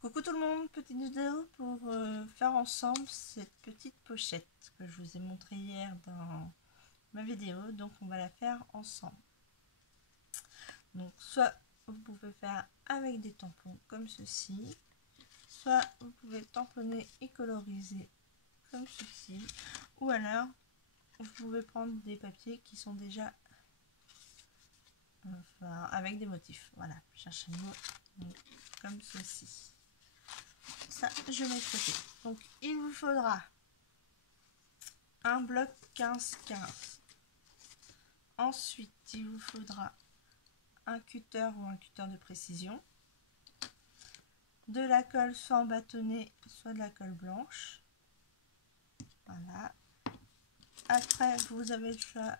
Coucou tout le monde, petite vidéo pour faire ensemble cette petite pochette que je vous ai montré hier dans ma vidéo. Donc on va la faire ensemble. Donc soit vous pouvez faire avec des tampons comme ceci, soit vous pouvez tamponner et coloriser comme ceci, ou alors vous pouvez prendre des papiers qui sont déjà avec des motifs. Voilà, je cherche un mot. Donc, comme ceci. Ça, je mets de côté. Donc, il vous faudra un bloc 15-15. Ensuite, il vous faudra un cutter ou un cutter de précision, de la colle soit en bâtonnet, soit de la colle blanche. Voilà. Après, vous avez le choix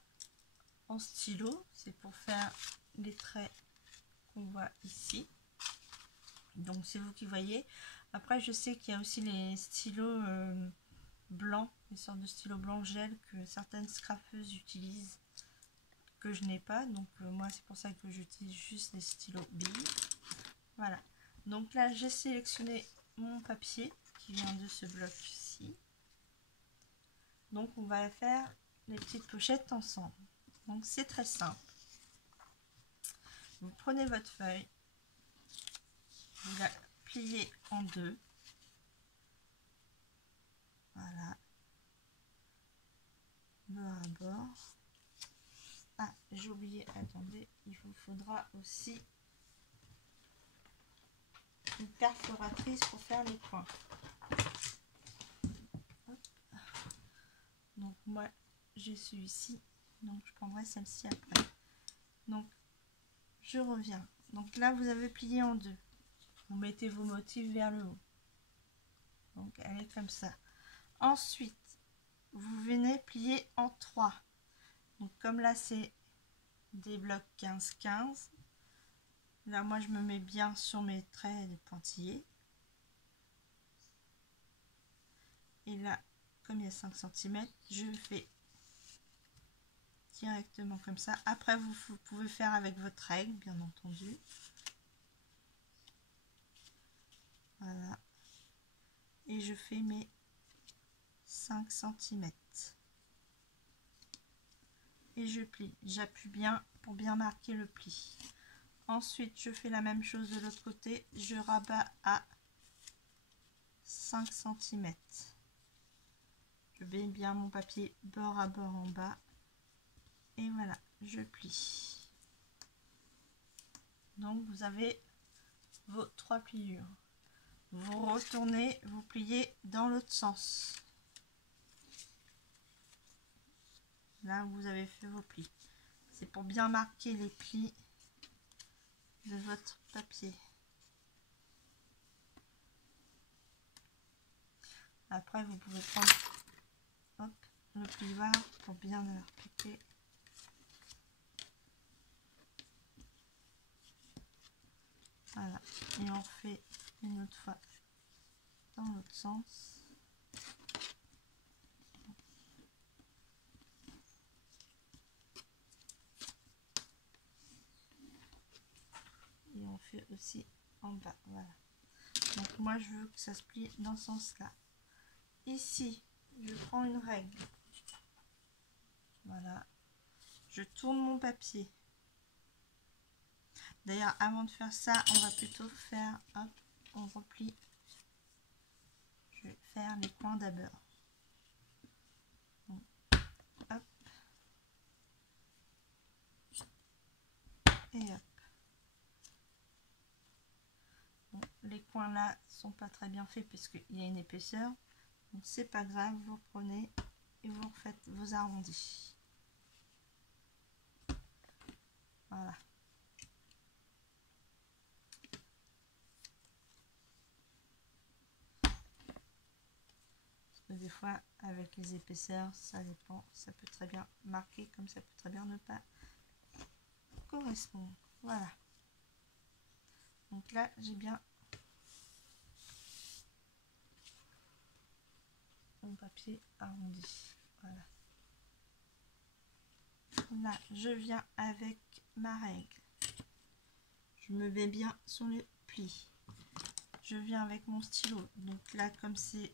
en stylo. C'est pour faire les traits qu'on voit ici. Donc, c'est vous qui voyez. Après, je sais qu'il y a aussi les stylos blancs, les sortes de stylos blancs gel que certaines scrapeuses utilisent, que je n'ai pas. Donc, moi, c'est pour ça que j'utilise juste les stylos billes. Voilà. Donc là, j'ai sélectionné mon papier qui vient de ce bloc-ci. Donc, on va faire les petites pochettes ensemble. Donc, c'est très simple. Vous prenez votre feuille, vous la pliez en deux. Voilà. Bord à bord. Ah, j'ai oublié, attendez, il vous faudra aussi une perforatrice pour faire les coins. Hop. Donc moi, j'ai celui-ci, donc je prendrai celle-ci après. Donc, je reviens. Donc là, vous avez plié en deux. Vous mettez vos motifs vers le haut. Donc, elle est comme ça. Ensuite, vous venez plier en 3. Donc, comme là, c'est des blocs 15-15. Là, moi, je me mets bien sur mes traits de pointillés. Et là, comme il y a 5 cm, je fais directement comme ça. Après, vous pouvez faire avec votre règle, bien entendu. Voilà. Et je fais mes 5 cm. Et je plie. J'appuie bien pour bien marquer le pli. Ensuite, je fais la même chose de l'autre côté. Je rabats à 5 cm. Je mets bien mon papier bord à bord en bas. Et voilà, je plie. Donc, vous avez vos 3 pliures. Vous retournez, vous pliez dans l'autre sens. Là où vous avez fait vos plis. C'est pour bien marquer les plis de votre papier. Après, vous pouvez prendre hop, le plioir pour bien le appliquer. Voilà. Et on fait une autre fois dans l'autre sens. Et on fait aussi en bas. Voilà. Donc moi, je veux que ça se plie dans ce sens-là. Ici, je prends une règle. Voilà. Je tourne mon papier. D'ailleurs, avant de faire ça, on va plutôt faire, hop, on replie. Je vais faire les coins d'abord. Hop. Et hop. Bon, les coins là sont pas très bien faits parce qu'il y a une épaisseur. Donc c'est pas grave, vous prenez et vous refaites vos arrondis. Voilà. Parce que des fois, avec les épaisseurs, ça dépend. Ça peut très bien marquer comme ça peut très bien ne pas correspondre. Voilà. Donc là, j'ai bien mon papier arrondi. Voilà. Là, je viens avec ma règle. Je me mets bien sur le pli. je viens avec mon stylo. Donc là, comme c'est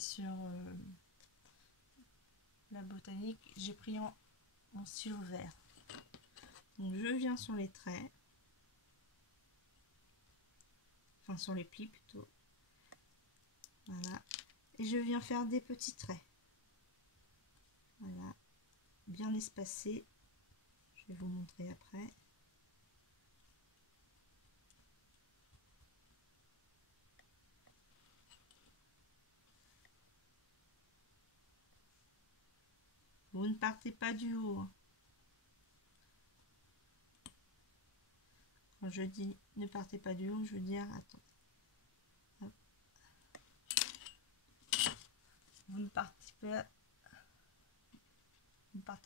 sur la botanique, j'ai pris mon stylo vert. Donc je viens sur les traits, enfin sur les plis plutôt. Voilà. Et je viens faire des petits traits. Voilà. Bien espacés. Je vais vous montrer après. Vous ne partez pas du haut. Hein. Quand je dis ne partez pas du haut, je veux dire attends. Hop. Vous ne partez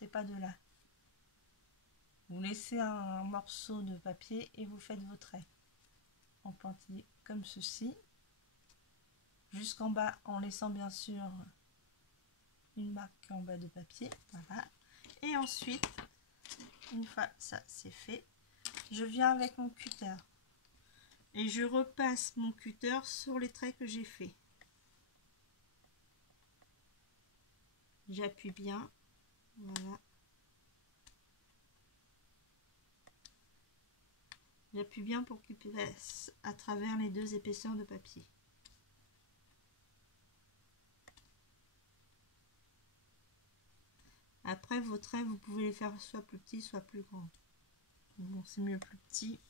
pas de là. Vous laissez un morceau de papier et vous faites vos traits en pointillé comme ceci jusqu'en bas, en laissant bien sûr une marque en bas de papier. Voilà. Et ensuite, une fois ça c'est fait, je viens avec mon cutter et je repasse mon cutter sur les traits que j'ai fait. J'appuie bien. Voilà. J'appuie bien pour qu'il passe à travers les deux épaisseurs de papier. Après, vos traits, vous pouvez les faire soit plus petits, soit plus grands. Bon, c'est mieux plus petit.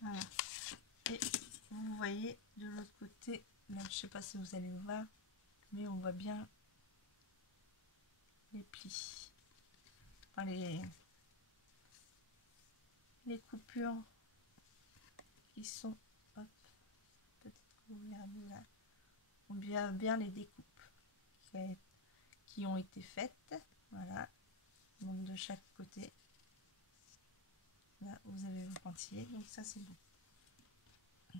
Voilà. Et vous voyez de l'autre côté, là, je sais pas si vous allez voir, mais on voit bien les plis, enfin les coupures qui sont, hop, peut-être que vous regardez là, on voit bien les découpes qui ont été faites. Voilà, donc de chaque côté. Là, vous avez vos pointillés, donc ça c'est bon.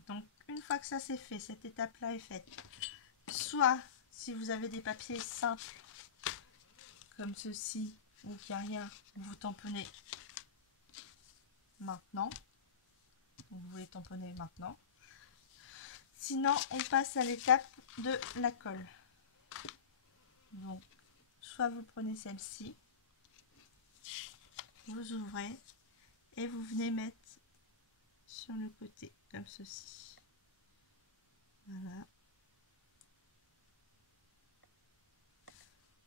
Donc une fois que ça c'est fait, cette étape là est faite, soit si vous avez des papiers simples comme ceci ou qu'il n'y a rien, vous tamponnez maintenant. Vous les tamponnez maintenant. Sinon on passe à l'étape de la colle. Donc soit vous prenez celle-ci, vous ouvrez et vous venez mettre sur le côté comme ceci. Voilà.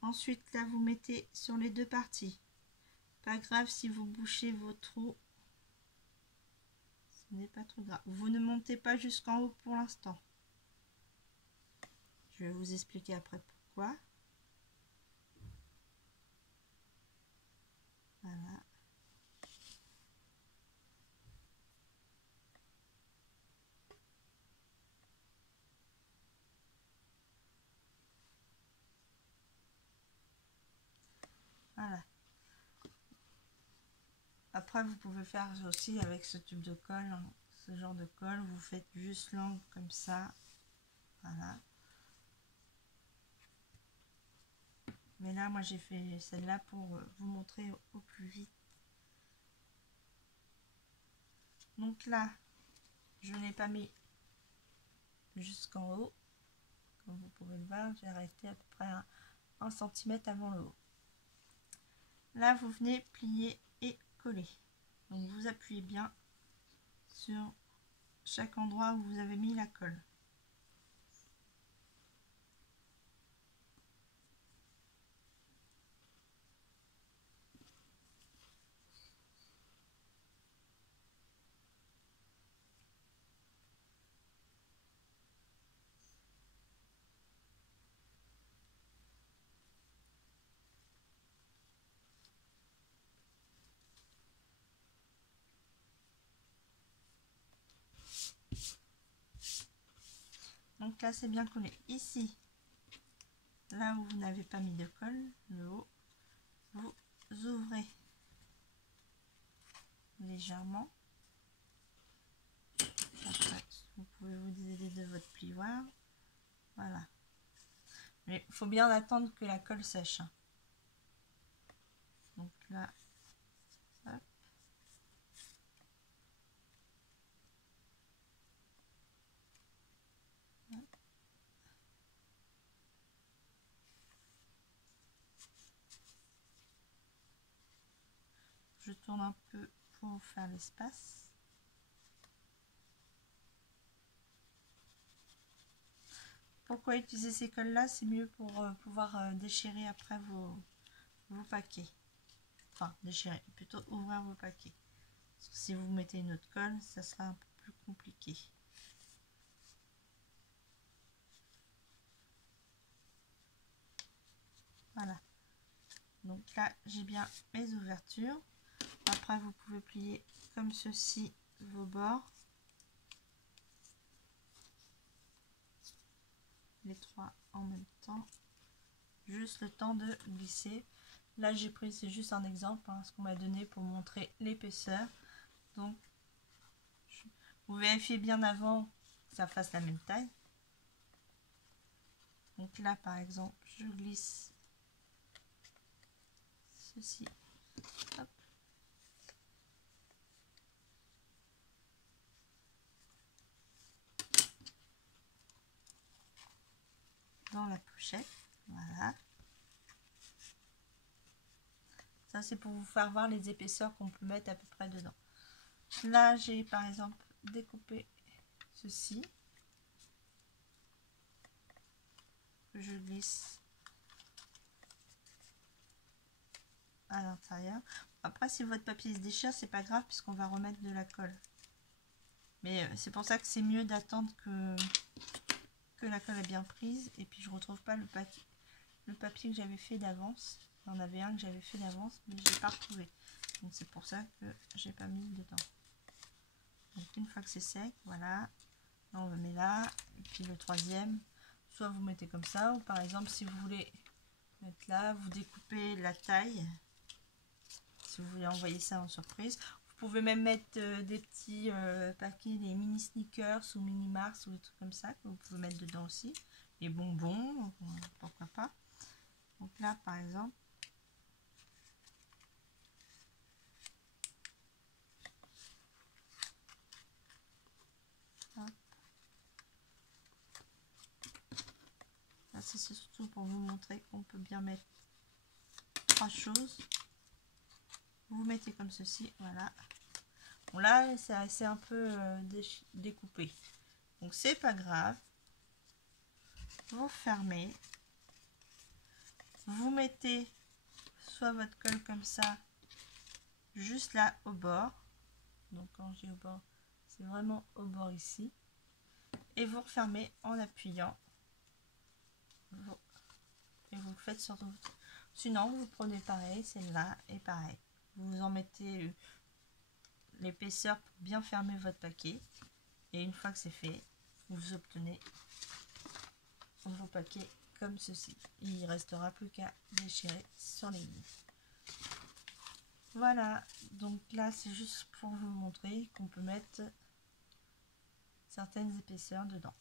Ensuite là vous mettez sur les deux parties. Pas grave si vous bouchez vos trous, ce n'est pas trop grave. Vous ne montez pas jusqu'en haut pour l'instant. Je vais vous expliquer après pourquoi. Voilà. Voilà. Après, vous pouvez faire aussi avec ce tube de colle, hein, ce genre de colle, vous faites juste l'angle comme ça. Voilà. Mais là, moi, j'ai fait celle-là pour vous montrer au plus vite. Donc là, je n'ai pas mis jusqu'en haut. Comme vous pouvez le voir, j'ai arrêté à peu près à 1 cm avant le haut. Là, vous venez plier et coller. Donc, vous appuyez bien sur chaque endroit où vous avez mis la colle. Donc là, c'est bien collé. Ici, là où vous n'avez pas mis de colle, le haut, vous ouvrez légèrement. Après, vous pouvez vous aider de votre plioir. Voilà. Mais il faut bien attendre que la colle sèche. Donc là, hop. Je tourne un peu pour faire l'espace. Pourquoi utiliser ces colles là? C'est mieux pour pouvoir déchirer après vos paquets. Enfin, déchirer, plutôt ouvrir vos paquets. Parce que si vous mettez une autre colle, ça sera un peu plus compliqué. Voilà. Donc là, j'ai bien mes ouvertures. Après, vous pouvez plier comme ceci vos bords. Les trois en même temps. Juste le temps de glisser. Là, j'ai pris, c'est juste un exemple, hein, ce qu'on m'a donné pour montrer l'épaisseur. Donc, vous vérifiez bien avant que ça fasse la même taille. Donc là, par exemple, je glisse ceci. Hop. Dans la pochette. Voilà. Ça, c'est pour vous faire voir les épaisseurs qu'on peut mettre à peu près dedans. Là, j'ai par exemple découpé ceci. Je glisse à l'intérieur. Après, si votre papier se déchire, c'est pas grave puisqu'on va remettre de la colle. Mais c'est pour ça que c'est mieux d'attendre que la colle est bien prise. Et puis je retrouve pas le papier que j'avais fait d'avance. Il y en avait un que j'avais fait d'avance, mais je l'ai pas retrouvé. Donc c'est pour ça que j'ai pas mis dedans. Donc une fois que c'est sec, voilà. Là, on le met là. Et puis le troisième, soit vous mettez comme ça, ou par exemple si vous voulez mettre là, vous découpez la taille. Si vous voulez envoyer ça en surprise. Vous pouvez même mettre des petits paquets, des mini sneakers ou mini Mars ou des trucs comme ça que vous pouvez mettre dedans aussi. Les bonbons, pourquoi pas. Donc là, par exemple, hop. Là, c'est surtout pour vous montrer qu'on peut bien mettre trois choses. Vous mettez comme ceci, voilà. Bon là, c'est un peu découpé. Donc c'est pas grave. Vous fermez. Vous mettez soit votre colle comme ça, juste là au bord. Donc quand je dis au bord, c'est vraiment au bord ici. Et vous refermez en appuyant. Et vous le faites sur votre... Sinon, vous prenez pareil, celle-là et pareil. Vous en mettez l'épaisseur pour bien fermer votre paquet. Et une fois que c'est fait, vous obtenez vos paquets comme ceci. Il ne restera plus qu'à déchirer sur les lignes. Voilà, donc là c'est juste pour vous montrer qu'on peut mettre certaines épaisseurs dedans.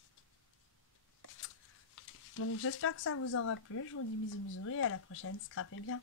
Donc j'espère que ça vous aura plu. Je vous dis bisous bisous et à la prochaine. Scrapez bien.